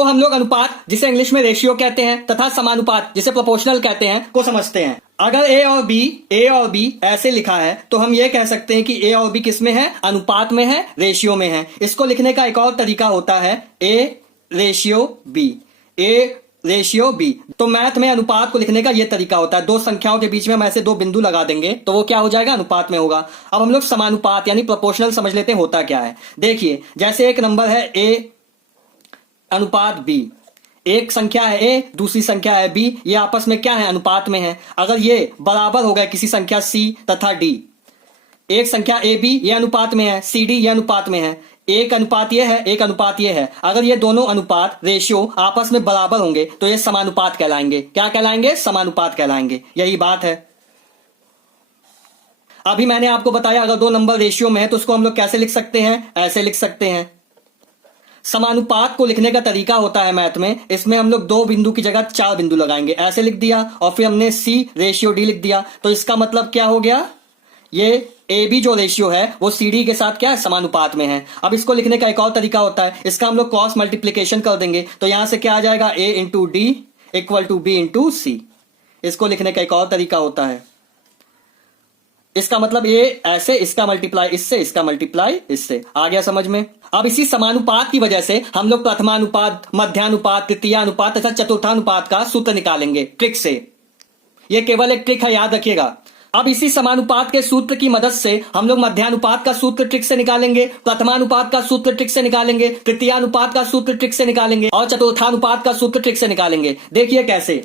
तो हम लोग अनुपात, जिसे इंग्लिश में रेशियो कहते हैं, तथा समानुपात, जिसे प्रोपोर्शनल कहते हैं, को समझते हैं। अगर ए और बी ऐसे लिखा है तो हम ये कह सकते हैं कि ए और बी किस में है? अनुपात में है, रेशियो में है। इसको लिखने का एक और तरीका होता है A ratio B, A ratio B. तो मैथ में अनुपात को लिखने का यह तरीका होता है, दो संख्याओं के बीच में हम ऐसे दो बिंदु लगा देंगे तो वो क्या हो जाएगा? अनुपात में होगा। अब हम लोग समानुपात यानी प्रोपोर्शनल समझ लेते हैं होता क्या है। देखिए, जैसे एक नंबर है ए अनुपात बी, एक संख्या है ए, दूसरी संख्या है बी, ये आपस में क्या है? अनुपात में है। अगर ये बराबर हो गए किसी संख्या सी तथा डी, एक संख्या ए बी ये अनुपात में है, सी डी ये अनुपात में है, एक अनुपात ये है, एक अनुपात ये है, अगर ये दोनों अनुपात रेशियो आपस में बराबर होंगे तो ये समानुपात कहलाएंगे। क्या कहलाएंगे? समानुपात कहलाएंगे। यही बात है। अभी मैंने आपको बताया अगर दो नंबर रेशियो में है तो उसको हम लोग कैसे लिख सकते हैं? ऐसे लिख सकते हैं। समानुपात को लिखने का तरीका होता है मैथ में, इसमें हम लोग दो बिंदु की जगह चार बिंदु लगाएंगे, ऐसे लिख दिया और फिर हमने सी रेशियो डी लिख दिया। तो इसका मतलब क्या हो गया? ये ए बी जो रेशियो है वो सी डी के साथ क्या है? समानुपात में है। अब इसको लिखने का एक और तरीका होता है, इसका हम लोग क्रॉस मल्टीप्लीकेशन कर देंगे तो यहां से क्या आ जाएगा? A into D equal to B into C. इसको लिखने का एक और तरीका होता है। इसका मतलब ये ऐसे, इसका मल्टीप्लाई इससे, इसका मल्टीप्लाई इससे। आ गया समझ में? अब इसी समानुपात की वजह से हम लोग प्रथमानुपात, मध्यानुपात, तृतीयानुपात तथा चतुर्थानुपात का सूत्र निकालेंगे ट्रिक से। यह केवल एक ट्रिक है, याद रखिएगा। अब इसी समानुपात के सूत्र की मदद से हम लोग मध्यानुपात का सूत्र ट्रिक से निकालेंगे, प्रथमानुपात का सूत्र ट्रिक से निकालेंगे, तृतीयानुपात का सूत्र ट्रिक से निकालेंगे और चतुर्थानुपात का सूत्र ट्रिक से निकालेंगे। देखिए कैसे।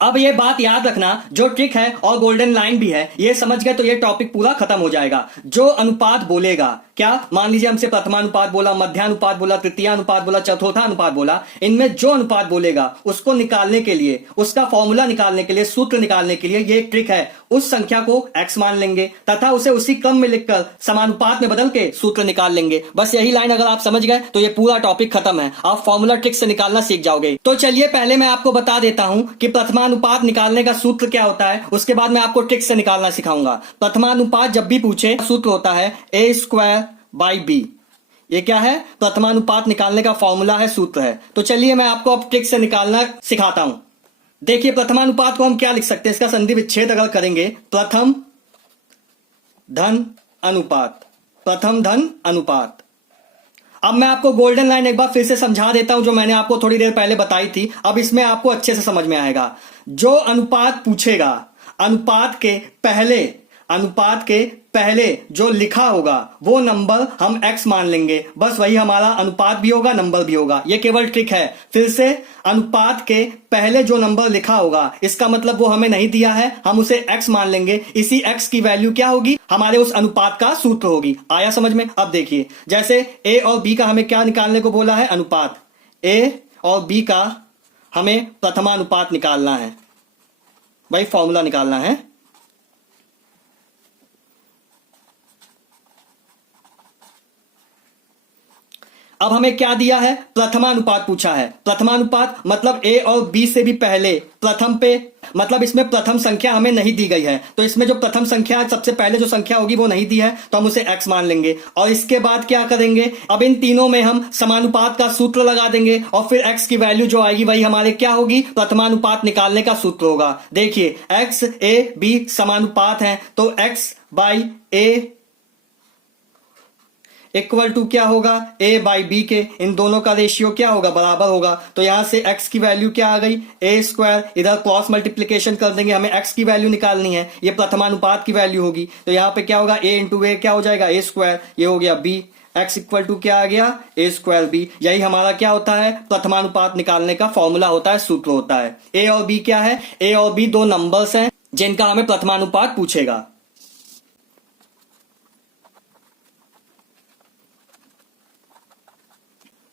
अब ये बात याद रखना, जो ट्रिक है और गोल्डन लाइन भी है, ये समझ गए तो ये टॉपिक पूरा खत्म हो जाएगा। जो अनुपात बोलेगा, क्या मान लीजिए हमसे प्रथमानुपात बोला, मध्यानुपात बोला, तृतीयानुपात बोला, चतुर्थानुपात बोला, इनमें जो अनुपात बोलेगा उसको निकालने के लिए, उसका फॉर्मूला निकालने के लिए, सूत्र निकालने के लिए ये एक ट्रिक है। उस संख्या को x मान लेंगे तथा उसे उसी क्रम में लिखकर समानुपात में बदल के सूत्र निकाल लेंगे। बस यही लाइन अगर आप समझ गए तो ये पूरा टॉपिक खत्म है, आप फॉर्मूला ट्रिक से निकालना सीख जाओगे। तो चलिए पहले मैं आपको बता देता हूं कि प्रथमानुपात निकालने का सूत्र क्या होता है, उसके बाद मैं आपको ट्रिक से निकालना सिखाऊंगा। प्रथमानुपात जब भी पूछे, सूत्र होता है ए स्क्वायर बाई बी। ये क्या है? प्रथमानुपात निकालने का फॉर्मूला है, सूत्र है। तो चलिए मैं आपको अब ट्रिक से निकालना सिखाता हूं। देखिए, प्रथमानुपात को हम क्या लिख सकते हैं? इसका संधि विच्छेद अगर करेंगे, प्रथम धन अनुपात, प्रथम धन अनुपात। अब मैं आपको गोल्डन लाइन एक बार फिर से समझा देता हूं, जो मैंने आपको थोड़ी देर पहले बताई थी। अब इसमें आपको अच्छे से समझ में आएगा। जो अनुपात पूछेगा, अनुपात के पहले जो लिखा होगा वो नंबर हम x मान लेंगे। बस वही हमारा अनुपात भी होगा, नंबर भी होगा। ये केवल ट्रिक है। फिर से, अनुपात के पहले जो नंबर लिखा होगा, इसका मतलब वो हमें नहीं दिया है, हम उसे x मान लेंगे। इसी x की वैल्यू क्या होगी? हमारे उस अनुपात का सूत्र होगी। आया समझ में? अब देखिए, जैसे a और b का हमें क्या निकालने को बोला है? अनुपात। a और b का हमें प्रथमानुपात निकालना है, भाई फॉर्मूला निकालना है। अब हमें क्या दिया है? प्रथमानुपात पूछा है। प्रथमानुपात मतलब a और b से भी पहले, प्रथम पे, मतलब इसमें प्रथम संख्या हमें नहीं दी गई है, तो इसमें जो प्रथम संख्या सबसे पहले जो संख्या होगी वो नहीं दी है, तो हम उसे x मान लेंगे। और इसके बाद क्या करेंगे? अब इन तीनों में हम समानुपात का सूत्र लगा देंगे और फिर x की वैल्यू जो आएगी वही हमारे क्या होगी? प्रथमानुपात निकालने का सूत्र होगा। देखिए, x a b समानुपात है तो x by a equal to क्या होगा? a बाई बी के। इन दोनों का रेशियो क्या होगा? बराबर होगा। तो यहां से x की वैल्यू क्या आ गई? a square. इधर क्रॉस मल्टीप्लीकेशन कर देंगे, हमें x की वैल्यू निकालनी है, ये प्रथमानुपात की वैल्यू होगी। तो यहां पे क्या होगा? a इंटू ए क्या हो जाएगा? a square. ये हो गया b। x इक्वल टू क्या आ गया? a square b। यही हमारा क्या होता है? प्रथमानुपात निकालने का फॉर्मूला होता है, सूत्र होता है। a और b क्या है? a और b दो नंबर्स हैं जिनका हमें प्रथमानुपात पूछेगा।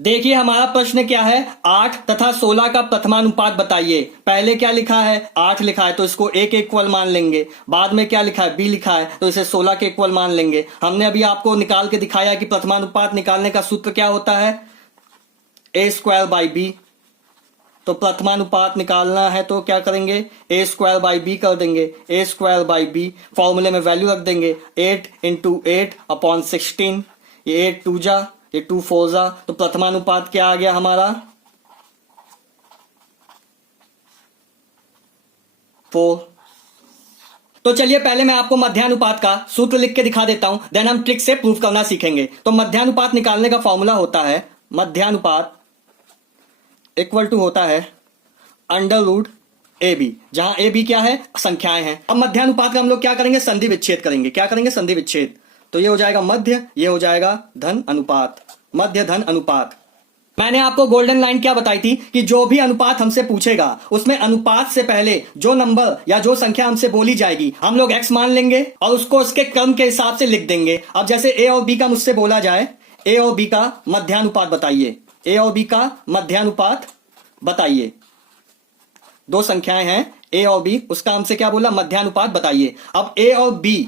देखिए हमारा प्रश्न क्या है? 8 तथा 16 का प्रथमानुपात बताइए। पहले क्या लिखा है? 8 लिखा है तो इसको a के इक्वल मान लेंगे। बाद में क्या लिखा है? b लिखा है तो इसे 16 के इक्वल मान लेंगे। हमने अभी आपको निकाल के दिखाया कि प्रथमानुपात निकालने का सूत्र क्या होता है? a square by B. तो प्रथमानुपात निकालना है तो क्या करेंगे, ए स्क्वायर बाई बी कर देंगे। ए स्क्वायर बाई बी फॉर्मूले में वैल्यू रख देंगे 8 इंटू 8/16। ये 8 2 जा, ये 2 4 जा, तो प्रथमानुपात क्या आ गया हमारा 4। तो चलिए पहले मैं आपको मध्यानुपात का सूत्र लिख के दिखा देता हूं, देन हम ट्रिक से प्रूव करना सीखेंगे। तो मध्यानुपात निकालने का फॉर्मूला होता है, मध्यानुपात इक्वल टू होता है अंडर रूट ए बी, जहां ए बी क्या है, संख्याएं हैं। अब मध्यानुपात का हम लोग क्या करेंगे, संधि विच्छेद करेंगे। क्या करेंगे, संधि विच्छेद। तो ये हो जाएगा मध्य, ये हो जाएगा धन अनुपात, मध्य धन अनुपात। मैंने आपको गोल्डन लाइन क्या बताई थी कि जो भी अनुपात हमसे पूछेगा उसमें अनुपात से पहले जो नंबर या जो संख्या हमसे बोली जाएगी हम लोग x मान लेंगे और उसको उसके क्रम के हिसाब से लिख देंगे। अब जैसे a और b का मुझसे बोला जाए, a और b का मध्यानुपात बताइए, a और b का मध्यानुपात बताइए। दो संख्याएं हैं a और b, उसका हमसे क्या बोला, मध्यानुपात बताइए। अब a और b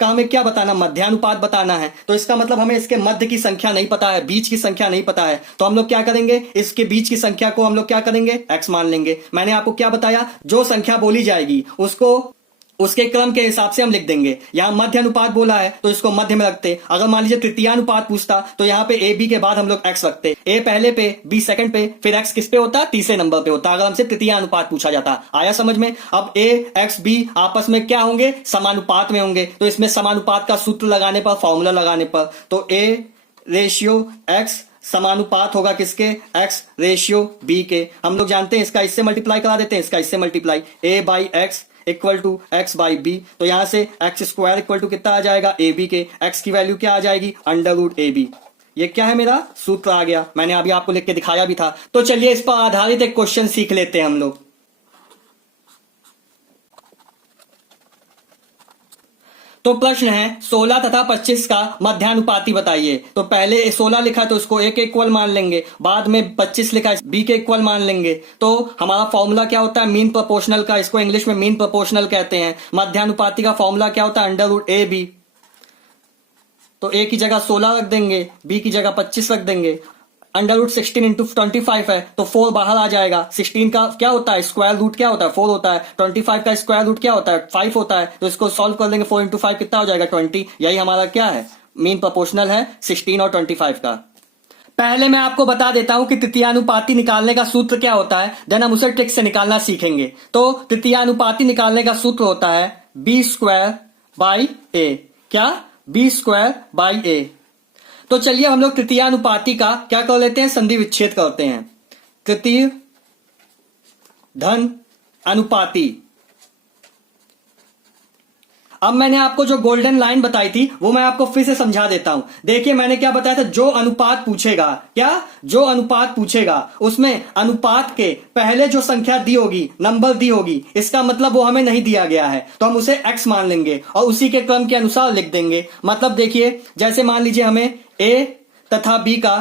का हमें क्या बताना, मध्यानुपात बताना है। तो इसका मतलब हमें इसके मध्य की संख्या नहीं पता है, बीच की संख्या नहीं पता है, तो हम लोग क्या करेंगे, इसके बीच की संख्या को हम लोग क्या करेंगे, x मान लेंगे। मैंने आपको क्या बताया, जो संख्या बोली जाएगी उसको उसके क्रम के हिसाब से हम लिख देंगे। यहां मध्य अनुपात बोला है तो इसको मध्य में रखते। अगर मान लीजिए तृतीयानुपात पूछता तो यहाँ पे ए बी के बाद हम लोग x रखते, ए पहले पे बी सेकंड पे, फिर x किस पे होता, तीसरे नंबर पे होता, अगर हमसे तृतीयानुपात पूछा जाता। आया समझ में। अब a x b आपस में क्या होंगे, समानुपात में होंगे। तो इसमें समानुपात का सूत्र लगाने पर, फॉर्मूला लगाने पर, तो a रेशियो x समानुपात होगा किसके, x रेशियो b के। हम लोग जानते हैं इसका इससे मल्टीप्लाई करा देते हैं, इसका इससे multiply, a by X equal to X by B. तो यहां से एक्स स्क्वायर इक्वल टू कितना आ जाएगा, ए बी के। एक्स की वैल्यू क्या आ जाएगी, अंडर रूट ए बी। ये क्या है, मेरा सूत्र आ गया। मैंने अभी आपको लिख के दिखाया भी था। तो चलिए इस पर आधारित एक क्वेश्चन सीख लेते हैं हम लोग। तो प्रश्न है 16 तथा 25 का मध्यानुपाती बताइए। तो पहले 16 लिखा तो उसको a के इक्वल मान लेंगे, बाद में 25 लिखा b के इक्वल मान लेंगे। तो हमारा फॉर्मूला क्या होता है, मीन प्रोपोर्शनल का, इसको इंग्लिश में मीन प्रोपोर्शनल कहते हैं। मध्यानुपाती का फॉर्मूला क्या होता है, अंडर रूट ए बी। तो a की जगह 16 रख देंगे, b की जगह 25 रख देंगे। अंडर रूट 16 इंटू 25 है तो 4 बाहर आ जाएगा। 16 का क्या होता है, स्क्वायर रूट क्या होता है, 4 होता है। 25 का स्क्वायर रूट क्या होता है, 5 होता है। तो इसको सॉल्व कर लेंगे, 4 इंटू 5 कितना हो जाएगा, 20। यही हमारा क्या है, मीन प्रोपोर्शनल है 16 और 25 का। पहले मैं आपको बता देता हूं कि तृतीयानुपाती निकालने का सूत्र क्या होता है, देन हम उसे ट्रिक से निकालना सीखेंगे। तो तृतीयानुपाती निकालने का सूत्र होता है बी स्क्वायर बाई ए। क्या, बी स्क्वायर बाई ए। तो चलिए हम लोग तृतीयानुपाती का क्या कर लेते हैं, संधि विच्छेद करते हैं। तृतीय धन अनुपाती। अब मैंने आपको जो गोल्डन लाइन बताई थी वो मैं आपको फिर से समझा देता हूं। देखिए मैंने क्या बताया था, जो अनुपात पूछेगा, क्या, जो अनुपात पूछेगा उसमें अनुपात के पहले जो संख्या दी होगी, नंबर दी होगी, इसका मतलब वो हमें नहीं दिया गया है तो हम उसे x मान लेंगे और उसी के क्रम के अनुसार लिख देंगे। मतलब देखिए जैसे मान लीजिए हमें a तथा b का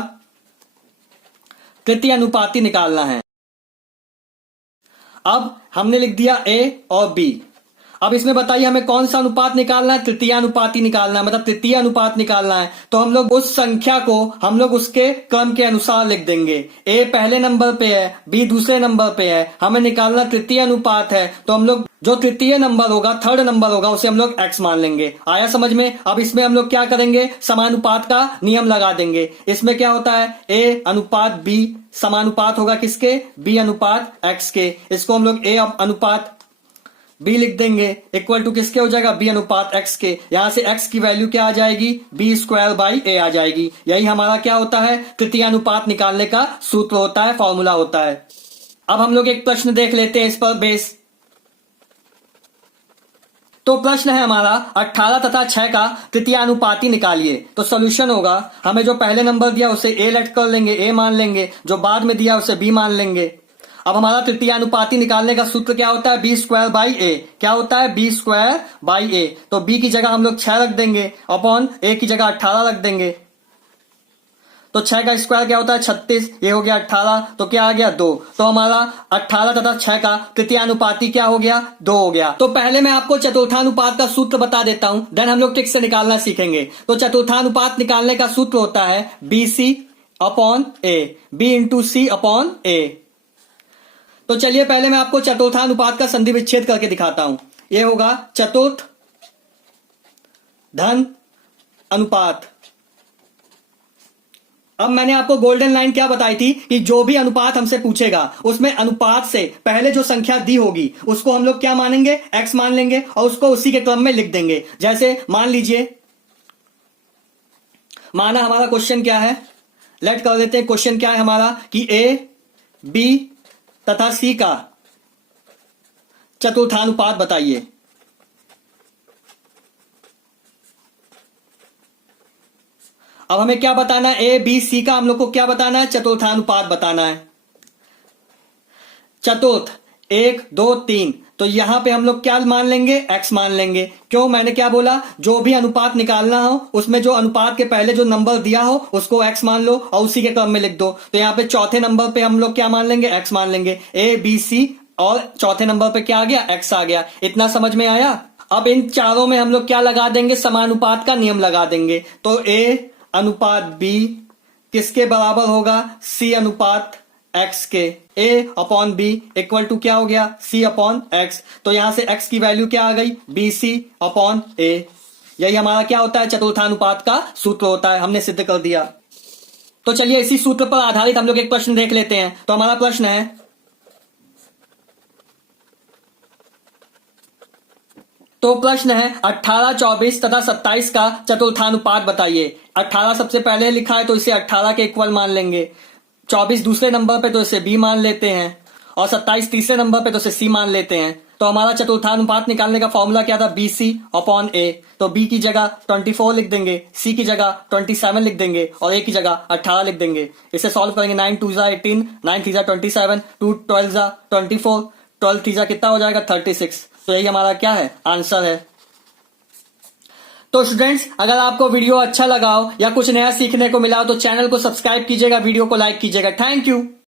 तृतीय अनुपाती निकालना है। अब हमने लिख दिया a और b। अब इसमें बताइए हमें कौन सा अनुपात निकालना है, तृतीय अनुपाती निकालना है, मतलब तृतीय अनुपात निकालना है। तो हम लोग उस संख्या को हम लोग उसके क्रम के अनुसार लिख देंगे। a पहले नंबर पे है, b दूसरे नंबर पे है, हमें निकालना तृतीय अनुपात है तो हम लोग जो तृतीय नंबर होगा, थर्ड नंबर होगा, उसे हम लोग x मान लेंगे। आया समझ में। अब इसमें हम लोग क्या करेंगे, समानुपात का नियम लगा देंगे। इसमें क्या होता है, a अनुपात b समानुपात होगा किसके, b अनुपात x के। इसको हम लोग a अनुपात b लिख देंगे इक्वल टू किसके हो जाएगा, b अनुपात x के। यहां से x की वैल्यू क्या आ जाएगी, b स्क्वायर बाई a आ जाएगी। यही हमारा क्या होता है, तृतीय अनुपात निकालने का सूत्र होता है, फॉर्मूला होता है। अब हम लोग एक प्रश्न देख लेते हैं इस पर बेस। तो प्रश्न है हमारा 18 तथा 6 का तृतीयानुपाती निकालिए। तो सॉल्यूशन होगा, हमें जो पहले नंबर दिया उसे a लेट कर लेंगे, a मान लेंगे, जो बाद में दिया उसे b मान लेंगे। अब हमारा तृतीयानुपाती निकालने का सूत्र क्या होता है, बी स्क्वायर बाई ए। क्या होता है, बी स्क्वायर बाई ए। तो b की जगह हम लोग 6 रख देंगे अपॉन a की जगह 18 रख देंगे। तो 6 का स्क्वायर क्या होता है, 36, ये हो गया 18, तो क्या आ गया 2। तो हमारा 18 तथा 6 का तृतीयानुपाती क्या हो गया, 2 हो गया। तो पहले मैं आपको चतुर्थानुपात का सूत्र बता देता हूं, देन हम लोग ट्रिक से निकालना सीखेंगे। तो चतुर्थानुपात निकालने का सूत्र होता है बी सी अपॉन ए, बी इंटू सी अपॉन ए। तो चलिए पहले मैं आपको चतुर्थानुपात का संधि विच्छेद करके दिखाता हूं। यह होगा चतुर्थ धन अनुपात। अब मैंने आपको गोल्डन लाइन क्या बताई थी कि जो भी अनुपात हमसे पूछेगा उसमें अनुपात से पहले जो संख्या दी होगी उसको हम लोग क्या मानेंगे, x मान लेंगे और उसको उसी के क्रम में लिख देंगे। जैसे मान लीजिए, माना हमारा क्वेश्चन क्या है, लेट कर देते हैं क्वेश्चन क्या है हमारा कि a, b तथा c का चतुर्थानुपात बताइए। अब हमें क्या बताना है, ए बी सी का हम लोग को क्या बताना है, चतुर्थानुपात बताना है। चतुर्थ 1 2 3, तो यहां पे हम लोग क्या मान लेंगे, x मान लेंगे। क्यों, मैंने क्या बोला, जो भी अनुपात निकालना हो उसमें जो अनुपात के पहले जो नंबर दिया हो उसको x मान लो और उसी के क्रम में लिख दो। तो यहां पे चौथे नंबर पे हम लोग क्या मान लेंगे, x मान लेंगे। ए बी सी और चौथे नंबर पे क्या आ गया, x आ गया। इतना समझ में आया। अब इन चारों में हम लोग क्या लगा देंगे, समानुपात का नियम लगा देंगे। तो a अनुपात b किसके बराबर होगा, c अनुपात x के। a upon b equal to क्या हो गया, c अपॉन x। तो यहां से x की वैल्यू क्या आ गई, bc अपॉन a। यही हमारा क्या होता है, चतुर्थानुपात का सूत्र होता है, हमने सिद्ध कर दिया। तो चलिए इसी सूत्र पर आधारित हम लोग एक प्रश्न देख लेते हैं। तो हमारा प्रश्न है, तो प्रश्न है 18, 24 तथा 27 का चतुर्थानुपात बताइए। 18 सबसे पहले लिखा है तो इसे 18 के इक्वल मान लेंगे। 24 दूसरे नंबर पे तो इसे b मान लेते हैं और 27 तीसरे नंबर पे तो इसे c मान लेते हैं। तो हमारा चतुर्थानुपात निकालने का फॉर्मूला क्या था, bc अपॉन a। तो b की जगह 24 लिख देंगे, c की जगह 27 लिख देंगे और a की जगह 18 लिख देंगे। इसे सॉल्व करेंगे, 9 2 18, 9 3 27, 2 12 24, 12 3 कितना हो जाएगा, 36। तो यही हमारा क्या है, आंसर है। तो स्टूडेंट्स, अगर आपको वीडियो अच्छा लगा हो या कुछ नया सीखने को मिला हो तो चैनल को सब्सक्राइब कीजिएगा, वीडियो को लाइक कीजिएगा। Thank you.